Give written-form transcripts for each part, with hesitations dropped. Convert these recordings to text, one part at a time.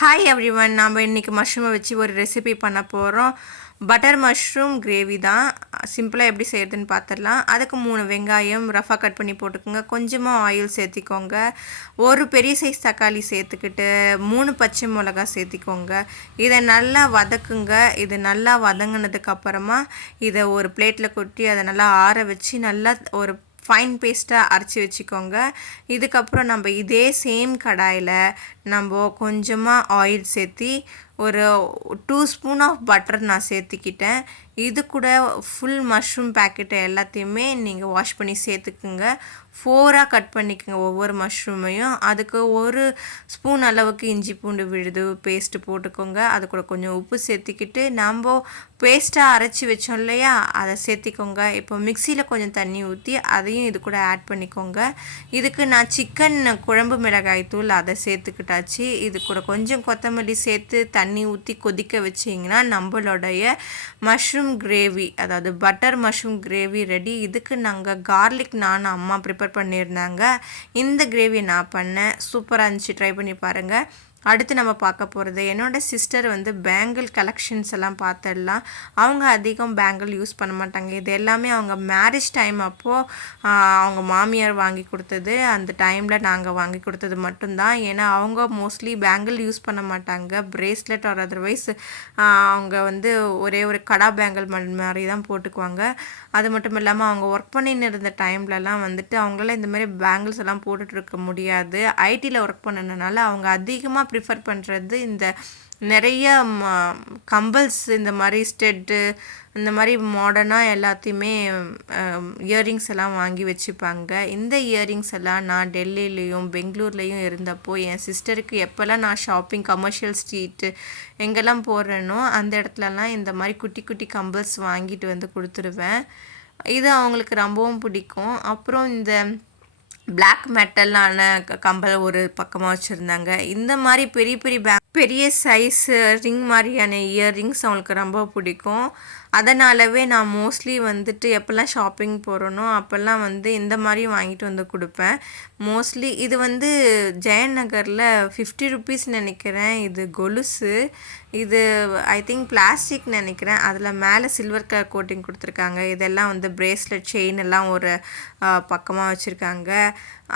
Hi everyone, நாம் இன்றைக்கி மஷ்ரூமை வச்சு ஒரு ரெசிபி பண்ண போகிறோம். பட்டர் மஷ்ரூம் கிரேவி தான். சிம்பிளாக எப்படி செய்கிறதுன்னு பார்த்துடலாம். அதுக்கு 3 வெங்காயம் ரஃபாக கட் பண்ணி போட்டுக்கோங்க. கொஞ்சமாக ஆயில் சேர்த்திக்கோங்க. ஒரு பெரிய சைஸ் தக்காளி சேர்த்துக்கிட்டு 3 பச்சை மிளகா சேர்த்திக்கோங்க. இதை நல்லா வதக்குங்க. இது நல்லா வதங்கினதுக்கப்புறமா இதை ஒரு பிளேட்டில் கொட்டி அதை நல்லா ஆற வச்சு நல்லா ஒரு ஃபைன் பேஸ்ட்டாக அரைச்சி வச்சுக்கோங்க. இதுக்கப்புறம் நம்ம இதே சேம் கடாயில் நம்ம கொஞ்சமாக ஆயில் சேர்த்தி ஒரு 2 ஸ்பூன் ஆஃப் பட்டர் நான் சேர்த்துக்கிட்டேன். இது கூட ஃபுல் மஷ்ரூம் பேக்கெட்டை எல்லாத்தையுமே நீங்கள் வாஷ் பண்ணி சேர்த்துக்குங்க. 4ஆக கட் பண்ணிக்கோங்க ஒவ்வொரு மஷ்ரூமையும். அதுக்கு 1 ஸ்பூன் அளவுக்கு இஞ்சி பூண்டு விழுது பேஸ்ட்டு போட்டுக்கோங்க. அது கூட கொஞ்சம் உப்பு சேர்த்திக்கிட்டு நம்ம பேஸ்ட்டாக அரைச்சி வச்சோம் இல்லையா, அதை சேர்த்திக்கோங்க. இப்போ மிக்சியில் கொஞ்சம் தண்ணி ஊற்றி அதையும் இது கூட ஆட் பண்ணிக்கோங்க. இதுக்கு நான் சிக்கன் குழம்பு மிளகாய் தூள் அதை சேர்த்துக்கிட்டாச்சு. இது கூட கொஞ்சம் கொத்தமல்லி சேர்த்து தண்ணி ஊற்றி கொதிக்க வச்சிங்கன்னா நம்மளுடைய மஷ்ரூம் கிரேவி, அதாவது பட்டர் மஷ்ரூம் கிரேவி ரெடி. இதுக்கு நாங்கள் கார்லிக் நான் அம்மா ப்ரிப்பேர் பண்ணியிருந்தாங்க. இந்த கிரேவி நான் பண்ணேன், சூப்பராக இருந்துச்சு, ட்ரை பண்ணி பாருங்கள். அடுத்து நம்ம பார்க்க போகிறது, என்னோடய சிஸ்டர் வந்து பேங்கிள் கலெக்ஷன்ஸ் எல்லாம் பார்த்துடலாம். அவங்க அதிகம் பேங்கிள் யூஸ் பண்ண மாட்டாங்க. இது எல்லாமே அவங்க மேரேஜ் டைம் அப்போது அவங்க மாமியார் வாங்கி கொடுத்தது. அந்த டைமில் நாங்கள் வாங்கி கொடுத்தது மட்டும்தான். ஏன்னா அவங்க மோஸ்ட்லி பேங்கிள் யூஸ் பண்ண மாட்டாங்க. பிரேஸ்லெட் ஆர் அதர்வைஸ் அவங்க வந்து ஒரே ஒரு கடா பேங்கிள் மாதிரி தான் போட்டுக்குவாங்க. அது மட்டும் இல்லாமல் அவங்க ஒர்க் பண்ணின்னு இருந்த டைம்லலாம் வந்துட்டு அவங்களால இந்த மாதிரி பேங்கிள்ஸ் எல்லாம் போட்டுட்ருக்க முடியாது. ஐடியில் ஒர்க் பண்ணனால அவங்க அதிகமாக ப்ரிஃபர் பண்ணுறது இந்த நிறைய கம்பல்ஸ், இந்த மாதிரி ஸ்டெட்டு, இந்த மாதிரி மாடர்னாக எல்லாத்தையுமே இயரிங்ஸ் எல்லாம் வாங்கி வச்சுப்பாங்க. இந்த இயரிங்ஸ் எல்லாம் நான் டெல்லியிலையும் பெங்களூர்லேயும் இருந்தப்போ என் சிஸ்டருக்கு எப்போல்லாம் நான் ஷாப்பிங் கமர்ஷியல் ஸ்ட்ரீட்டு எங்கெல்லாம் போகிறேனோ அந்த இடத்துலலாம் இந்த மாதிரி குட்டி குட்டி கம்பல்ஸ் வாங்கிட்டு வந்து கொடுத்துருவேன். இது அவங்களுக்கு ரொம்பவும் பிடிக்கும். அப்புறம் இந்த பிளாக் மெட்டலான கம்பல் ஒரு பக்கமாக வச்சுருந்தாங்க. இந்த மாதிரி பெரிய பெரிய சைஸ் ரிங் மாதிரியான இயர்ரிங்ஸ் அவங்களுக்கு ரொம்ப பிடிக்கும். அதனாலவே நான் மோஸ்ட்லி வந்துட்டு எப்போல்லாம் ஷாப்பிங் போகிறேனோ அப்போல்லாம் வந்து இந்த மாதிரி வாங்கிட்டு வந்து கொடுப்பேன். மோஸ்ட்லி இது வந்து ஜெயன் நகரில் 50 ருபீஸ் நினைக்கிறேன். இது கொலுசு, இது ஐ திங்க் பிளாஸ்டிக் நினைக்கிறேன். அதில் மேலே சில்வர் கலர் கோட்டிங் கொடுத்துருக்காங்க. இதெல்லாம் வந்து பிரேஸ்லெட் செயின் எல்லாம் ஒரு பக்கமாக வச்சுருக்காங்க.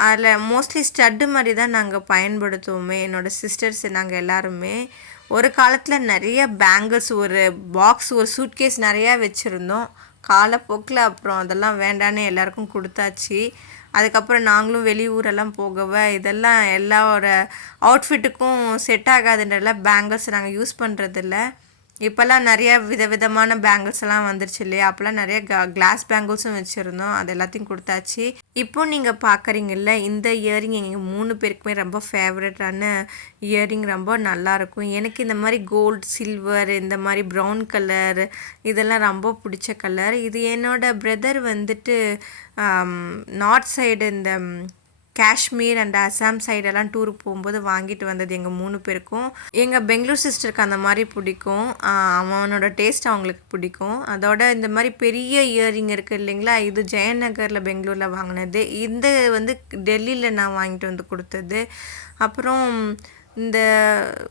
அதில் மோஸ்ட்லி ஸ்டட்டு மாதிரி தான் நாங்கள் பயன்படுத்துவோமே, என்னோடய சிஸ்டர்ஸ் நாங்கள் எல்லாருமே. ஒரு காலத்தில் நிறைய பேங்கிள்ஸ், ஒரு பாக்ஸ், ஒரு சூட்கேஸ் நிறையா வச்சுருந்தோம். காலப்போக்கில் அப்புறம் அதெல்லாம் வேண்டான்னு எல்லாருக்கும் கொடுத்தாச்சு. அதுக்கப்புறம் நாங்களும் வெளியூரெல்லாம் போகவே இதெல்லாம் எல்லாரோட அவுட்ஃபிட்டுக்கும் செட் ஆகாதுன்றல பேங்கிள்ஸ் நாங்கள் யூஸ் பண்ணுறதில்ல. இப்போல்லாம் நிறைய விதவிதமான பேங்கிள்ஸ் எல்லாம் வந்துருச்சு இல்லையா, அப்போல்லாம் நிறைய கிளாஸ் பேங்கிள்ஸும் வச்சுருந்தோம். அது எல்லாத்தையும் கொடுத்தாச்சு. இப்போ நீங்கள் பார்க்குறீங்கல்ல, இந்த இயரிங் எங்கள் 3 பேருக்குமே ரொம்ப ஃபேவரட்டான இயரிங், ரொம்ப நல்லாயிருக்கும். எனக்கு இந்த மாதிரி கோல்டு, சில்வர், இந்த மாதிரி ப்ரௌன் கலர் இதெல்லாம் ரொம்ப பிடிச்ச கலர். இது என்னோடய பிரதர் வந்துட்டு நார்த் சைடு இந்த காஷ்மீர் அண்ட் அசாம் சைடெல்லாம் டூருக்கு போகும்போது வாங்கிட்டு வந்தது எங்கள் 3 பேருக்கும். எங்கள் பெங்களூர் சிஸ்டருக்கு அந்த மாதிரி பிடிக்கும். அவனோட டேஸ்ட் அவங்களுக்கு பிடிக்கும். அதோட இந்த மாதிரி பெரிய இயரிங் இருக்குது இல்லைங்களா, இது ஜெயன் நகரில் பெங்களூரில் வாங்கினது. இந்த வந்து டெல்லியில் நான் வாங்கிட்டு வந்து கொடுத்தது. அப்புறம் இந்த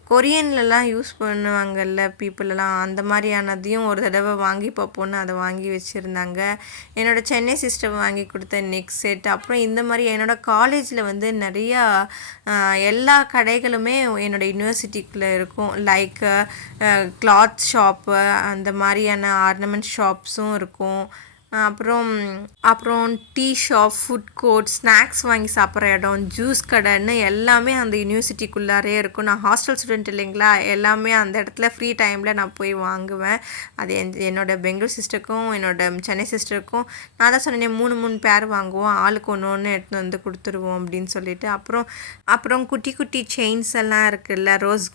கொரியன்லலாம் யூஸ் பண்ணுவாங்கல்ல பீப்புளெல்லாம், அந்த மாதிரியானதையும் ஒரு தடவை வாங்கி பார்ப்போன்னு அதை வாங்கி வச்சுருந்தாங்க. என்னோடய சென்னை சிஸ்டர் வாங்கி கொடுத்த நெக் செட். அப்புறம் இந்த மாதிரி என்னோடய காலேஜில் வந்து நிறையா எல்லா கடைகளுமே என்னோடய யூனிவர்சிட்டிக்குள்ளே இருக்கும். லைக் கிளாத் ஷாப்பு, அந்த மாதிரியான ஆர்னமெண்ட் ஷாப்ஸும் இருக்கும். அப்புறம் tea shop, food court, snacks வாங்கி சாப்பிட்ற இடம், ஜூஸ் கடைன்னு எல்லாமே அந்த யூனிவர்சிட்டிக்குள்ளாரே இருக்கும். நான் ஹாஸ்டல் ஸ்டூடெண்ட் இல்லைங்களா, எல்லாமே அந்த இடத்துல ஃப்ரீ டைமில் நான் போய் வாங்குவேன். அது என்னோடய பெங்களூர் சிஸ்டருக்கும் என்னோடய சென்னை சிஸ்டருக்கும் நான் தான் சொன்னேன், 3 பேர் வாங்குவோம், ஆளுக்கு ஒன்று எடுத்து வந்து கொடுத்துருவோம் அப்படின்னு சொல்லிட்டு. அப்புறம் குட்டி குட்டி செயின்ஸ் எல்லாம் இருக்குல்ல, ரோஸ்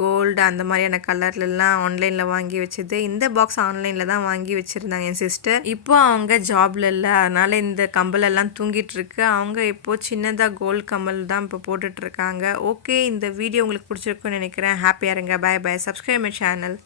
கோல்டு அந்த மாதிரியான கலர்லலாம் ஆன்லைனில் வாங்கி வச்சது. இந்த பாக்ஸ் ஆன்லைனில் தான் வாங்கி வச்சுருந்தாங்க என் சிஸ்டர். இப்போ அவங்க ஜாப்ல இல்லை, அதனால் இந்த கம்பலெல்லாம் தூங்கிட்டுருக்கு. அவங்க இப்போது சின்னதாக கோல்டு கம்பல் தான் இப்போ போட்டுட்ருக்காங்க. ஓகே, இந்த வீடியோ உங்களுக்கு பிடிச்சிருக்குன்னு நினைக்கிறேன். ஹாப்பியாக இருங்க. Bye bye. Subscribe my channel.